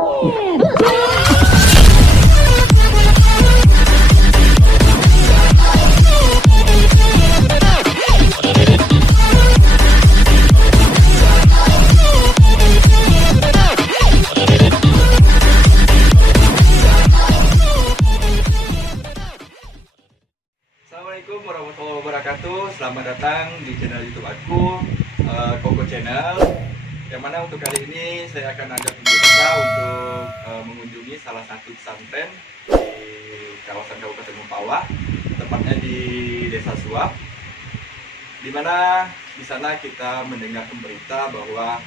Assalamualaikum warahmatullahi wabarakatuh. Selamat datang di channel YouTube aku, Koko Channel. Yang mana untuk kali ini saya akan ajak pemirsa untuk mengunjungi salah satu pesantren di kawasan Kabupaten Mempawah, tepatnya di Desa Suap. Di mana di sana kita mendengar berita bahwa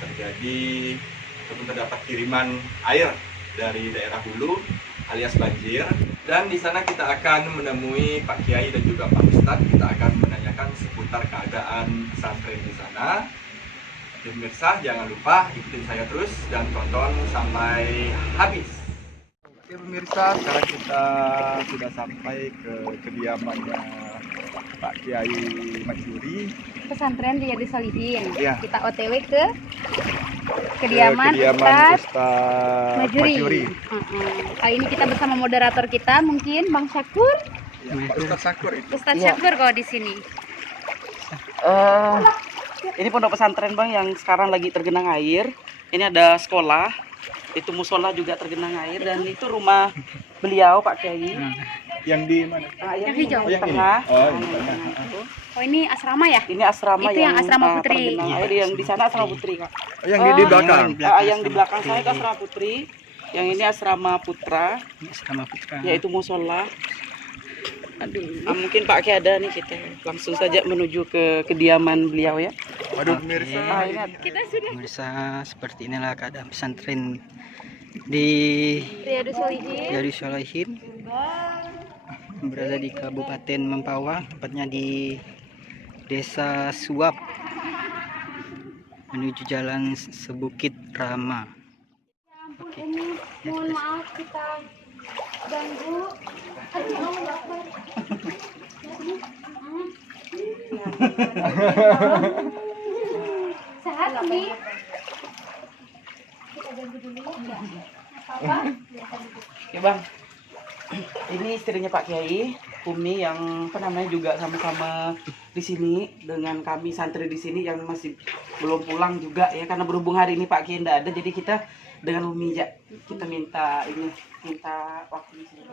terjadi ataupun terdapat kiriman air dari daerah hulu alias banjir. Dan di sana kita akan menemui Pak Kiai dan juga Pak Ustadz. Kita akan menanyakan seputar keadaan pesantren di sana. Pemirsa, jangan lupa ikutin saya terus dan tonton sampai habis. Oke pemirsa, sekarang kita sudah sampai ke kediamannya Pak Kiai Majuri. Pesantren Riyadhus Shalihin. Ya. Kita OTW ke kediaman Ustadz Majuri. Kali ini kita bersama moderator kita, mungkin Bang Syakur. Ya, Pak Ustadz Syakur itu. Ustadz Syakur kalau di sini. Ini pondok pesantren Bang yang sekarang lagi tergenang air. Ini ada sekolah, itu musola juga tergenang air, dan itu rumah beliau Pak Kiai. Yang di mana? Yang hijau. Oh, yang ini. Tengah. Oh, di tengah. Oh, ini asrama ya? Ini asrama Itu yang asrama putri. tergenang air, yang di sana asrama putri Kak. Oh, yang di belakang. Yang di belakang saya itu asrama putri, yang ini asrama putra. Asrama putra. Yaitu musola. Aduh, mungkin Pak Kiai ada nih, kita langsung saja menuju ke kediaman beliau ya. Waduh pemirsa. Kita sudah Pemirsa, seperti inilah keadaan pesantren di Riyadhus Shalihin. Riyadhus Shalihin, berada di Kabupaten Mempawah, tepatnya di Desa Suap, menuju Jalan Sebukit Rama. Oke. Mohon maaf kita ganggu. Sehat nih. Kita ganggu dulu ya. Apa? Oke Bang, ini istrinya Pak Kiai, Umi, yang juga sama-sama di sini dengan kami santri di sini yang masih belum pulang juga ya, karena berhubung hari ini Pak Kiai tidak ada, jadi kita dengan Umi ya, kita minta waktu di sini.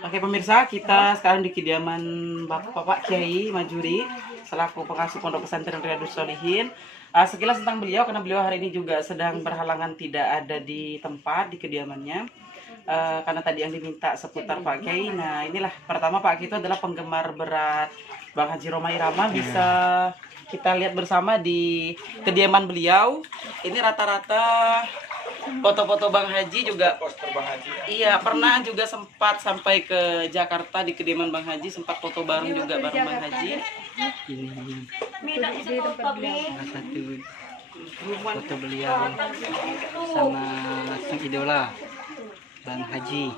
Oke pemirsa, kita sekarang di kediaman Bapak Kiai Majuri selaku pengasuh pondok pesantren Riyadhus Shalihin. Sekilas tentang beliau, karena beliau hari ini juga sedang berhalangan tidak ada di tempat di kediamannya. Karena tadi yang diminta seputar Pak Kiai. Nah inilah, pertama Pak Kiai itu adalah penggemar berat Bang Haji Rhoma Irama. Bisa kita lihat bersama di kediaman beliau. Ini rata-rata foto-foto Bang Haji juga. Poster Bang Haji. Iya, pernah juga sempat sampai ke Jakarta di kediaman Bang Haji, sempat foto bareng juga bareng Bang Haji. Ini Di tempat beliau. salah satu foto beliau sama sang idola Bang Haji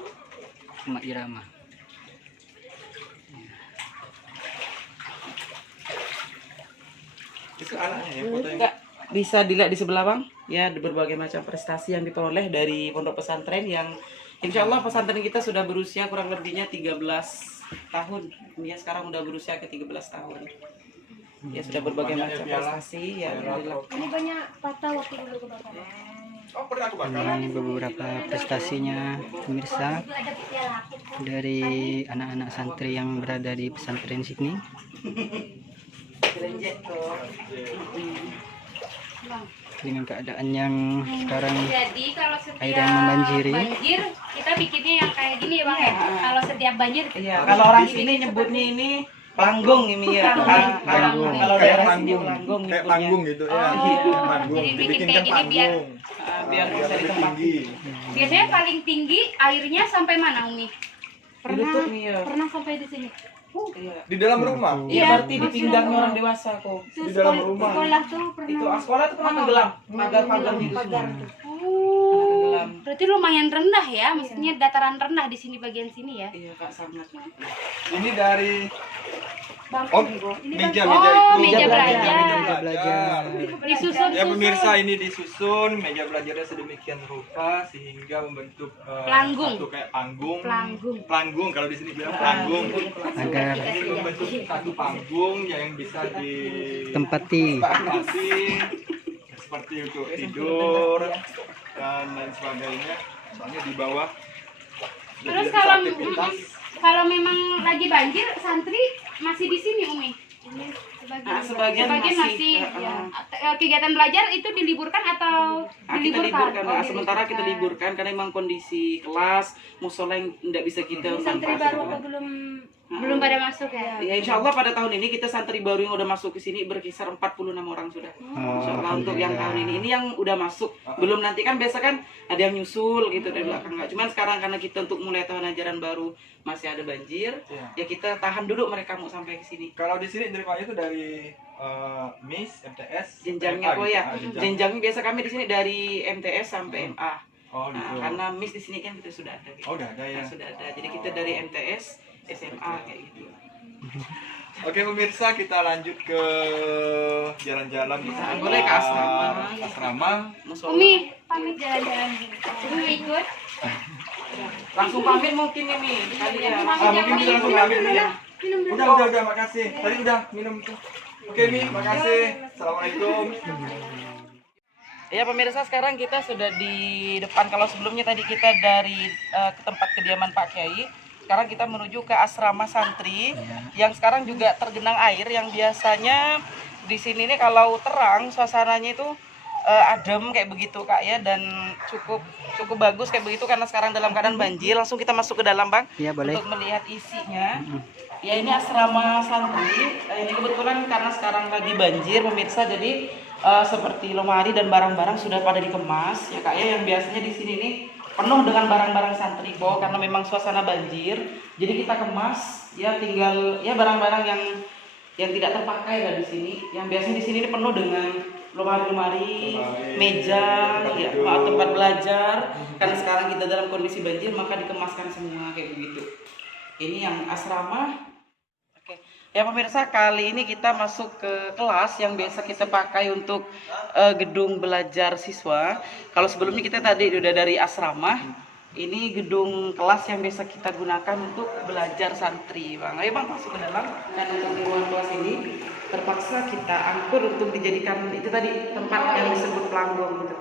Rhoma Irama. Itu anaknya ya fotonya. Enggak, bisa dilihat di sebelah Bang. Ya, ada berbagai macam prestasi yang diperoleh dari pondok pesantren yang insya Allah pesantren kita sudah berusia kurang lebihnya 13 tahun. Ya, sekarang udah berusia ke 13 tahun. Ya, sudah berbagai macam prestasi ya, alhamdulillah. Ini banyak patah waktu dulu kebakaran. Oh, pernah aku bakar. Ini beberapa prestasinya pemirsa dari anak-anak santri yang berada di pesantren sini. Dengan keadaan yang sekarang Jadi kalau setiap air yang membanjiri. banjir, kita bikinnya yang kayak gini ya Bang ya. Kalau setiap banjir Iya, kalau orang sini nyebutnya ini panggung ini ya. Kalau daerah sini panggung Kayak nyebutnya. panggung gitu ya. Oh, Kayak panggung. jadi bikin Dibikinkan kayak gini biar- panggung. Biar bisa lebih ditempati. tinggi. biasanya paling tinggi airnya sampai mana Umi? Ditutup nih ya. Pernah sampai di sini. Iya. Di dalam rumah. Iya, berarti di pinggangnya orang dewasa kok. Di dalam rumah. Sekolah tuh pernah. Itu sekolah itu pernah tenggelam, pagar-pagar gitu semua. Oh, Tenggelam. berarti lumayan rendah ya, maksudnya dataran rendah di sini bagian sini ya. Iya Kak, sangat. Ini dari Oh, meja itu. meja belajar. Meja belajar. Disusun Ya pemirsa, ini disusun meja belajarnya sedemikian rupa sehingga membentuk Pelanggung. satu kayak panggung. Pelanggung. Kalau di sini bilang panggung. Agar Ini membentuk satu panggung yang bisa tempati. ditempati seperti untuk tidur dan lain sebagainya. Soalnya di bawah Terus jadi kalau aktivitas. kalau memang lagi banjir, santri masih di sini, Umi. Sebagian masih. Ya. Kegiatan belajar itu diliburkan atau Kita liburkan, Oh, sementara kita liburkan karena memang kondisi kelas musola yang tidak bisa kita Santri baru apa belum pada masuk ya? Ya insya Allah pada tahun ini kita santri baru yang udah masuk ke sini berkisar 46 orang sudah. Insya Allah untuk yang tahun ini yang udah masuk. Belum nanti kan biasa kan ada yang nyusul gitu dari belakang. Cuman sekarang karena kita untuk mulai tahun ajaran baru masih ada banjir, ya kita tahan dulu mereka mau sampai ke sini. Kalau di sini nerimanya itu dari MIS, MTS, Jenjangnya MA kok ya. jenjang. Jenjangnya biasa kami di sini dari MTS sampai MA. Oh, Nah, gitu. karena MIS di sini kan kita sudah ada. Gitu. Oh, udah ada ya. Nah, sudah ada. Jadi kita dari MTS, SMA kayak gitu. Oke pemirsa, kita lanjut ke jalan-jalan di Nah, boleh ke asrama. asrama. Musola. Umi, pamit jalan-jalan. Umi mau ikut? Langsung pamit mungkin ini kali ya. Mungkin bisa langsung ambil nih ya. Minum dulu. Udah, makasih. Tadi udah minum tuh. Oke, Mi, makasih. Assalamualaikum. Ya pemirsa, sekarang kita sudah di depan. Kalau sebelumnya tadi kita dari ke tempat kediaman Pak Kiai, sekarang kita menuju ke asrama santri yang sekarang juga tergenang air. Yang biasanya di sini nih kalau terang suasananya itu adem kayak begitu Kak ya, dan cukup bagus kayak begitu karena sekarang dalam keadaan banjir. Langsung kita masuk ke dalam Bang, Iya, boleh. untuk melihat isinya. Ya ini asrama santri. Ini kebetulan karena sekarang lagi banjir pemirsa, jadi seperti lemari dan barang-barang sudah pada dikemas ya Kak ya, yang biasanya di sini nih penuh dengan barang-barang santri kok karena memang suasana banjir. Jadi kita kemas ya, tinggal ya barang-barang yang tidak terpakai lah di sini. Yang biasanya di sini ini penuh dengan lemari-lemari, meja, ya, tempat belajar. Karena sekarang kita dalam kondisi banjir maka dikemaskan semua kayak begitu. Ini yang asrama. Oke. Ya pemirsa, kali ini kita masuk ke kelas yang biasa kita pakai untuk gedung belajar siswa. Kalau sebelumnya kita tadi udah dari asrama, ini gedung kelas yang biasa kita gunakan untuk belajar santri, Bang. Ayo Bang, masuk ke dalam. Dan untuk di ruang kelas ini terpaksa kita angkur untuk dijadikan itu tadi tempat yang disebut pelanggung gitu.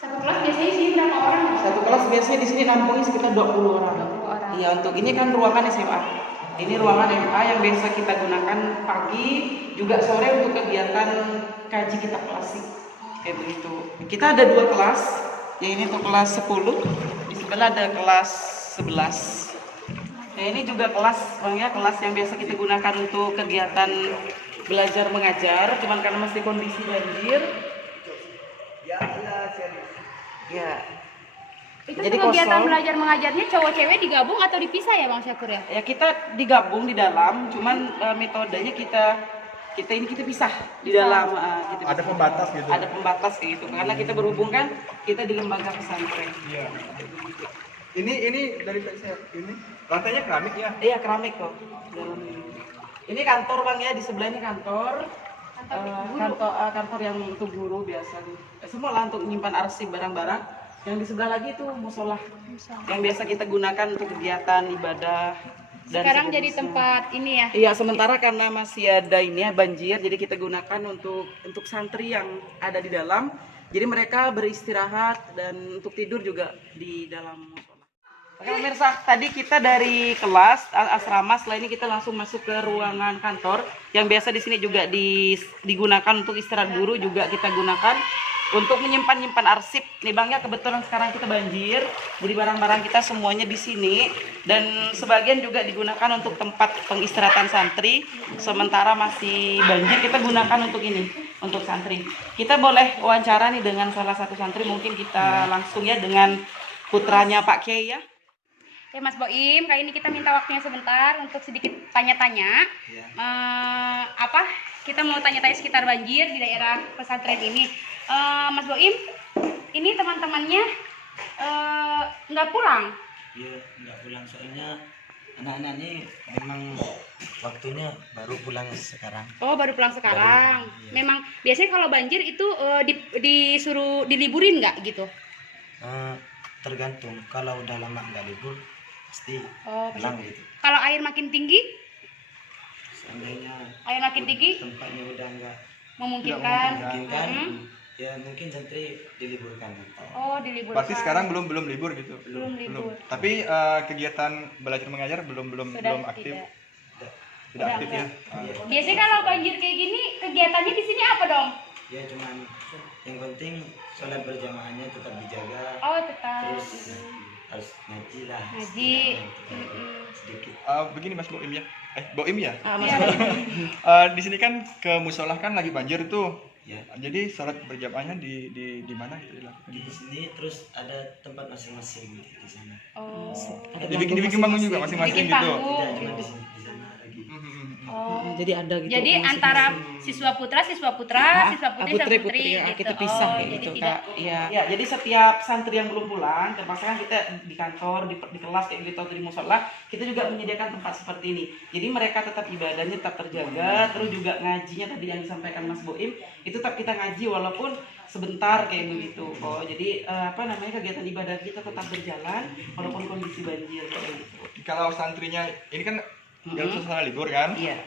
Satu kelas biasanya sih berapa orang? Satu kelas biasanya di sini nampungnya sekitar 20 orang. 20 orang. Iya, untuk ini kan ruangan SMA. Ini ruangan MA yang biasa kita gunakan pagi, juga sore untuk kegiatan kaji kitab klasik. Kayak begitu. Kita ada 2 kelas. Ya ini untuk kelas 10. Di sebelah ada kelas 11. Ya ini juga kelas, Bang ya, kelas yang biasa kita gunakan untuk kegiatan belajar mengajar, cuman karena masih kondisi banjir. Ya. Itu Jadi kegiatan kosong. belajar mengajarnya cowok cewek digabung atau dipisah ya Bang Syakur ya? Ya kita digabung di dalam, cuman metodenya kita pisah di dalam. Kita Ada pisah. pembatas gitu. Ada pembatas kayak gitu, karena kita berhubung kan kita di lembaga pesantren. Iya. Ini dari saya ini lantainya keramik ya. Iya, keramik kok. Dalam ini kantor Bang ya, di sebelah ini kantor. Kantor yang untuk guru biasa. Semua lah untuk menyimpan arsip barang-barang. Yang di sebelah lagi itu musola. Yang biasa kita gunakan untuk kegiatan ibadah. Dan Sekarang jadi sejenisnya. tempat ini ya. Iya, sementara karena masih ada ini ya banjir, jadi kita gunakan untuk santri yang ada di dalam. Jadi mereka beristirahat dan untuk tidur juga di dalam musola. Oke pemirsa, tadi kita dari kelas asrama, setelah ini kita langsung masuk ke ruangan kantor yang biasa di sini juga digunakan untuk istirahat guru, juga kita gunakan untuk menyimpan arsip. Nih Bang ya, kebetulan sekarang kita banjir, jadi barang-barang kita semuanya di sini, dan sebagian juga digunakan untuk tempat pengistirahatan santri. Sementara masih banjir, kita gunakan untuk ini, untuk santri. Kita boleh wawancara nih dengan salah satu santri, mungkin kita langsung ya dengan putranya Pak Kiai ya. Ya Mas Boim, kali ini kita minta waktunya sebentar untuk sedikit tanya-tanya. Kita mau tanya-tanya sekitar banjir di daerah pesantren ini. Mas Boim, ini teman-temannya nggak pulang? Iya, nggak pulang soalnya Anak-anak ini memang waktunya baru pulang sekarang. Oh, baru pulang sekarang. Iya. Memang biasanya kalau banjir itu disuruh diliburin nggak gitu? Tergantung, kalau udah lama nggak libur pasti Oh, pulang gitu. kalau air makin tinggi, Seandainya air makin tinggi tempatnya udah nggak memungkinkan. memungkinkan, Mm-mm. ya mungkin santri diliburkan. Oh, diliburkan. Berarti sekarang belum libur gitu. Belum libur. Tapi kegiatan belajar mengajar belum aktif. Tidak. Tidak aktif ya. Biasanya kalau banjir kayak gini, kegiatannya di sini apa dong? Ya cuman yang penting sholat berjamaahnya tetap dijaga. Oh, tetap. Terus harus ngaji lah. Ngaji. setidaknya, sedikit. Begini Mas Boim ya. Boim ya. Iya. Di sini kan ke musola kan lagi banjir tuh. Ya. Jadi sholat berjamaahnya di mana gitu dilakukan? Di sini terus ada tempat masing-masing gitu di sana. Oh. Dibikin panggung juga masing-masing Bikin gitu. panggung. Tidak cuma di sini, di sana lagi. Oh. Jadi ada gitu. Jadi antara siswa putra, siswa putri, siswa putri ya, gitu. kita pisah Oh, kayak jadi gitu tidak. Kak. Iya. Ya, jadi setiap santri yang belum pulang, terpaksa kan kita di kantor, di kelas kayak gitu atau di musola, kita juga menyediakan tempat seperti ini. Jadi mereka tetap ibadahnya tetap terjaga, terus juga ngajinya tadi yang disampaikan Mas Boim, itu tetap kita ngaji walaupun sebentar kayak begitu. Oh, jadi kegiatan ibadah kita tetap berjalan walaupun kondisi banjir kayak gitu. Kalau santrinya ini kan dalam suasana libur kan? Iya.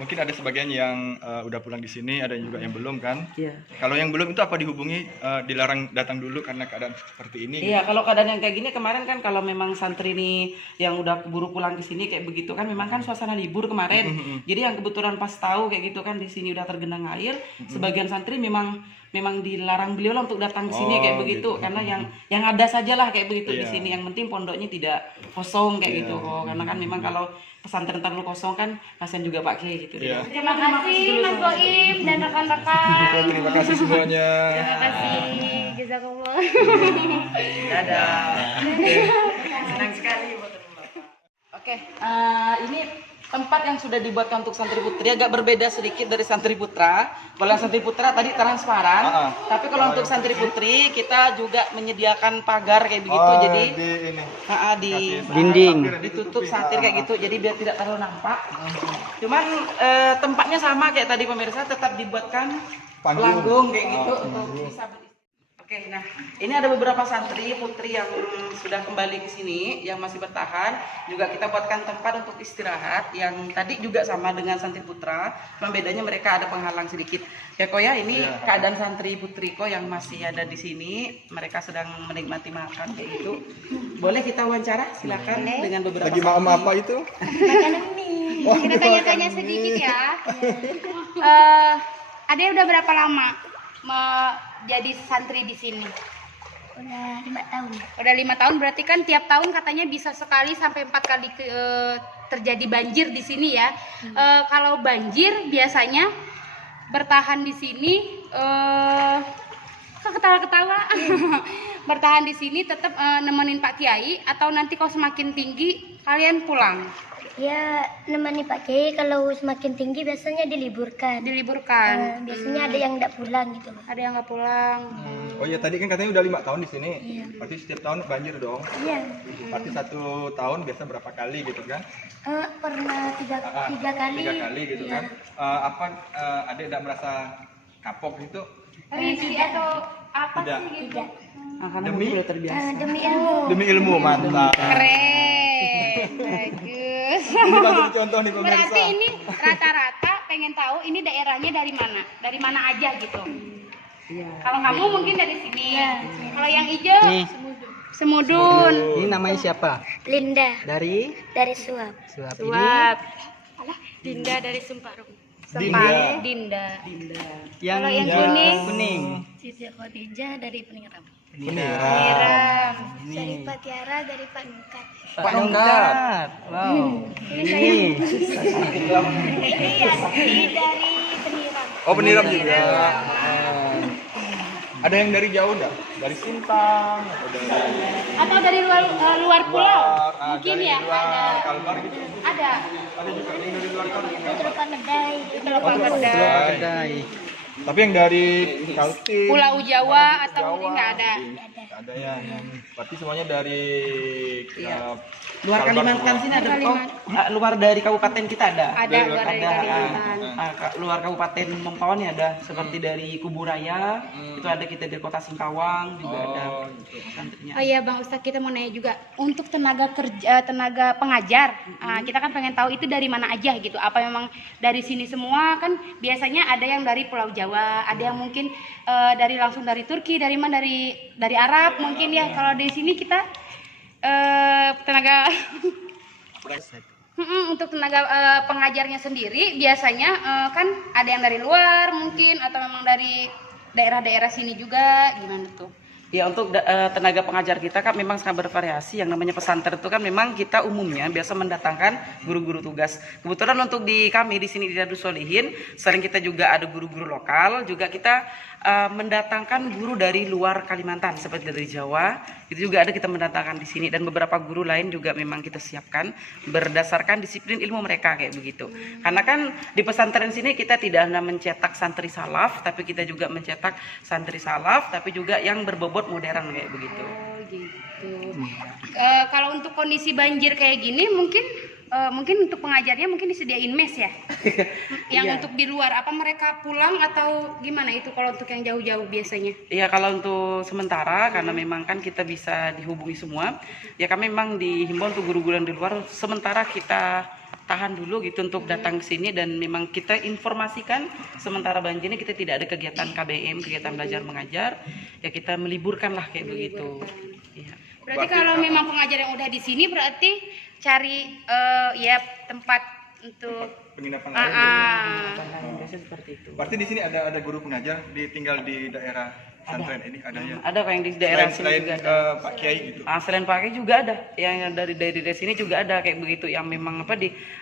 Mungkin ada sebagian yang udah pulang di sini, ada juga yang belum kan? Iya. Kalau yang belum itu apa dihubungi dilarang datang dulu karena keadaan seperti ini? Iya, kalau keadaan yang kayak gini kemarin kan kalau memang santri ini yang udah keburu pulang ke sini kayak begitu kan memang kan suasana libur kemarin. Jadi yang kebetulan pas tahu kayak gitu kan di sini udah tergenang air, sebagian santri memang dilarang beliau lah untuk datang ke sini kayak begitu karena yang ada sajalah kayak begitu di sini. Yang penting pondoknya tidak kosong kayak gitu. Oh, karena kan memang kalau pesantren terlalu kosong kan kasihan juga Pak Kiai gitu. Iya. Terima kasih Mas Boim dan rekan-rekan. Terima kasih semuanya. Terima kasih. Jazakallah. Dadah. Senang sekali buat Bapak. Oke, ini tempat yang sudah dibuatkan untuk santri putri agak berbeda sedikit dari santri putra. Kalau yang santri putra tadi transparan, tapi kalau untuk santri putri kita juga menyediakan pagar kayak begitu. Jadi di Dinding. ditutup satir kayak gitu, jadi biar tidak terlalu nampak. Cuman tempatnya sama kayak tadi pemirsa, tetap dibuatkan panggung kayak gitu untuk bisa beristirahat. Oke, nah ini ada beberapa santri putri yang sudah kembali ke sini, yang masih bertahan. Juga kita buatkan tempat untuk istirahat, yang tadi juga sama dengan santri putra. Cuma bedanya mereka ada penghalang sedikit. Ya Ko ya, ini keadaan santri putri Ko yang masih ada di sini. Mereka sedang menikmati makan kayak gitu. Boleh kita wawancara? Silakan dengan beberapa. Lagi maaf apa itu? Makanan mie. Kita tanya-tanya sedikit ya. Ade udah berapa lama jadi santri di sini? Udah 5 tahun. Udah 5 tahun, berarti kan tiap tahun katanya bisa sekali sampai 4 kali terjadi banjir di sini ya. Kalau banjir biasanya bertahan di sini, ketawa-ketawa. Bertahan di sini tetap nemenin Pak Kiai atau nanti kalau semakin tinggi kalian pulang? Ya nemani Pak Kiai, kalau semakin tinggi biasanya diliburkan. Diliburkan. Biasanya ada yang tidak pulang gitu. Ada yang nggak pulang. Oh ya tadi kan katanya udah 5 tahun di sini. Iya. Berarti setiap tahun banjir dong. Iya. Berarti 1 tahun biasa berapa kali gitu kan? Pernah tiga kali. 3 kali gitu Iya. kan? Adek tidak merasa kapok gitu? Risih atau apa Tidak. sih gitu? Tidak. Karena Demi? udah terbiasa. Demi ilmu. Demi ilmu, mantap. Keren, bagus. Ini bagus contoh nih pemirsa. Berarti ini rata-rata pengen tahu ini daerahnya dari mana? Dari mana aja gitu. Iya. Kalau kamu mungkin dari sini. Iya. Kalau yang hijau Nih. Semudun. Ini namanya siapa? Linda Dari dari Suap. Suap Suap. Alah, Dinda dari Semparum. Dinda. Dinda. yang Kalau yang kuning. Siti Khadijah dari Peninggalan. Niram. Syarifah Tiara dari Pak Nungkat. Pak Nongkat. Wow. Ini Ini Yasti dari Peniram. Oh peniram juga. Ada yang dari jauh enggak? Dari Sintang atau dari Luar pulau. mungkin Mungkin ya ada. Kalbar gitu. Ada. Ada juga yang dari luar kota. Itu Terupan Medai. Telepon kedai. kedai. Tapi yang dari Kaltim, Pulau Jawa atau Jawa, mungkin nggak ada. nggak ada ya. Berarti semuanya dari Luar Kalbar Kalimantan semua. sini ada. Kalimantan. Luar dari kabupaten kita ada. Ada luar dari Kalimantan. Luar kabupaten Mempawah nih ada, seperti dari Kuburaya, itu ada kita dari Kota Singkawang juga ada santrinya. Oh iya Bang Ustadz, kita mau nanya juga untuk tenaga kerja, tenaga pengajar. Kita kan pengen tahu itu dari mana aja gitu. Apa memang dari sini semua? Kan biasanya ada yang dari Pulau Jawa, ada yang mungkin dari langsung dari Turki, dari mana, dari Arab mungkin ya. Kalau di sini kita tenaga untuk tenaga pengajarnya sendiri biasanya kan ada yang dari luar mungkin atau memang dari daerah-daerah sini juga, gimana tuh? Ya, untuk tenaga pengajar kita kan memang sangat bervariasi. Yang namanya pesantren itu kan memang kita umumnya biasa mendatangkan guru-guru tugas. Kebetulan untuk di kami di sini di Riyadhus Shalihin, selain kita juga ada guru-guru lokal, juga kita mendatangkan guru dari luar Kalimantan seperti dari Jawa. Itu juga ada kita mendatangkan di sini, dan beberapa guru lain juga memang kita siapkan berdasarkan disiplin ilmu mereka kayak begitu. Karena kan di pesantren sini kita tidak hanya mencetak santri salaf, tapi kita juga mencetak santri salaf tapi juga yang berbobot modern kayak begitu. Oh gitu. Kalau untuk kondisi banjir kayak gini mungkin untuk pengajarnya mungkin disediain mes ya. Yang Iya. untuk di luar apa mereka pulang atau gimana itu kalau untuk yang jauh-jauh biasanya? Iya, kalau untuk sementara karena memang kan kita bisa dihubungi semua, ya kami memang dihimbau untuk guru-guru yang di luar sementara kita tahan dulu gitu untuk datang ke sini, dan memang kita informasikan sementara banjir ini kita tidak ada kegiatan KBM, kegiatan belajar mengajar, ya kita meliburkan lah kayak begitu. Iya. Berarti kalau memang pengajar yang udah di sini berarti cari ya tempat untuk Penginapan air. Biasanya seperti itu. Berarti di sini ada guru pengajar tinggal di daerah pesantren ini ada ya. Ada kok yang di daerah sini Selain juga ada. Pak Kiai gitu. Selain pakai juga ada yang dari sini juga ada kayak begitu, yang memang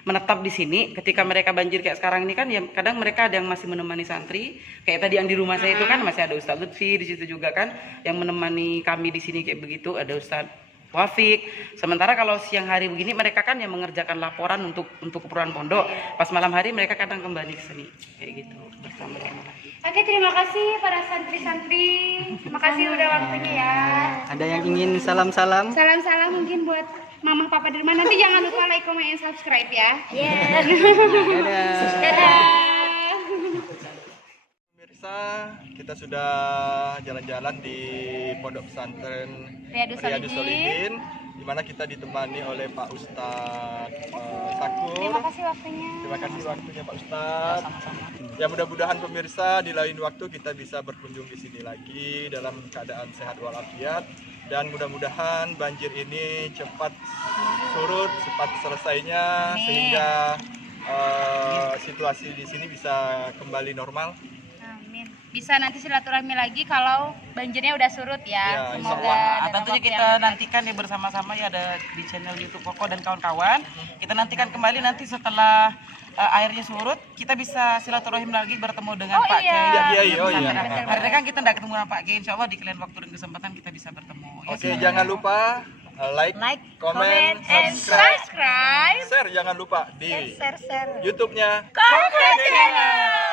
menetap di sini ketika mereka banjir kayak sekarang ini kan, ya kadang mereka ada yang masih menemani santri kayak tadi yang di rumah saya itu kan masih ada Ustadz Lutfi di situ juga kan yang menemani kami di sini kayak begitu, ada Ustadz Wafik. Sementara kalau siang hari begini mereka kan yang mengerjakan laporan untuk keperluan pondok, pas malam hari mereka kadang kembali ke sini kayak gitu bersama-sama lagi. Oke, terima kasih para santri-santri. Terima kasih udah waktunya ya. Ada yang ingin salam-salam? Salam-salam mungkin buat Mama Papa Derma. Nanti jangan lupa like, comment, and subscribe ya. Dadah. Dadah. Pemirsa, kita sudah jalan-jalan di Pondok Pesantren Riyadhus Riyadhus Shalihin. Shalihin, di mana kita ditemani oleh Pak Ustadz Sakur. Terima kasih waktunya. Terima kasih waktunya Pak Ustadz. Ya, mudah-mudahan pemirsa di lain waktu kita bisa berkunjung di sini lagi dalam keadaan sehat walafiat, dan mudah-mudahan banjir ini cepat surut, cepat selesainya sehingga situasi di sini bisa kembali normal. Amin. Bisa nanti silaturahmi lagi kalau banjirnya udah surut ya. Ya, insya Semoga Allah. dalam Tentunya waktu kita yang nantikan ya bersama-sama ya, ada di channel YouTube Koko dan kawan-kawan. Kita nantikan kembali nanti setelah airnya surut, kita bisa silaturahim lagi bertemu dengan Pak iya. Kiai. Ya, Kiai, oh iya. Hari ini kan kita tidak ketemu dengan Pak Kiai, insya Allah di lain waktu dan kesempatan kita bisa bertemu. Ya, Oke, jangan lupa like, comment, and subscribe, subscribe. share jangan lupa di Share. YouTube-nya Koko Channel.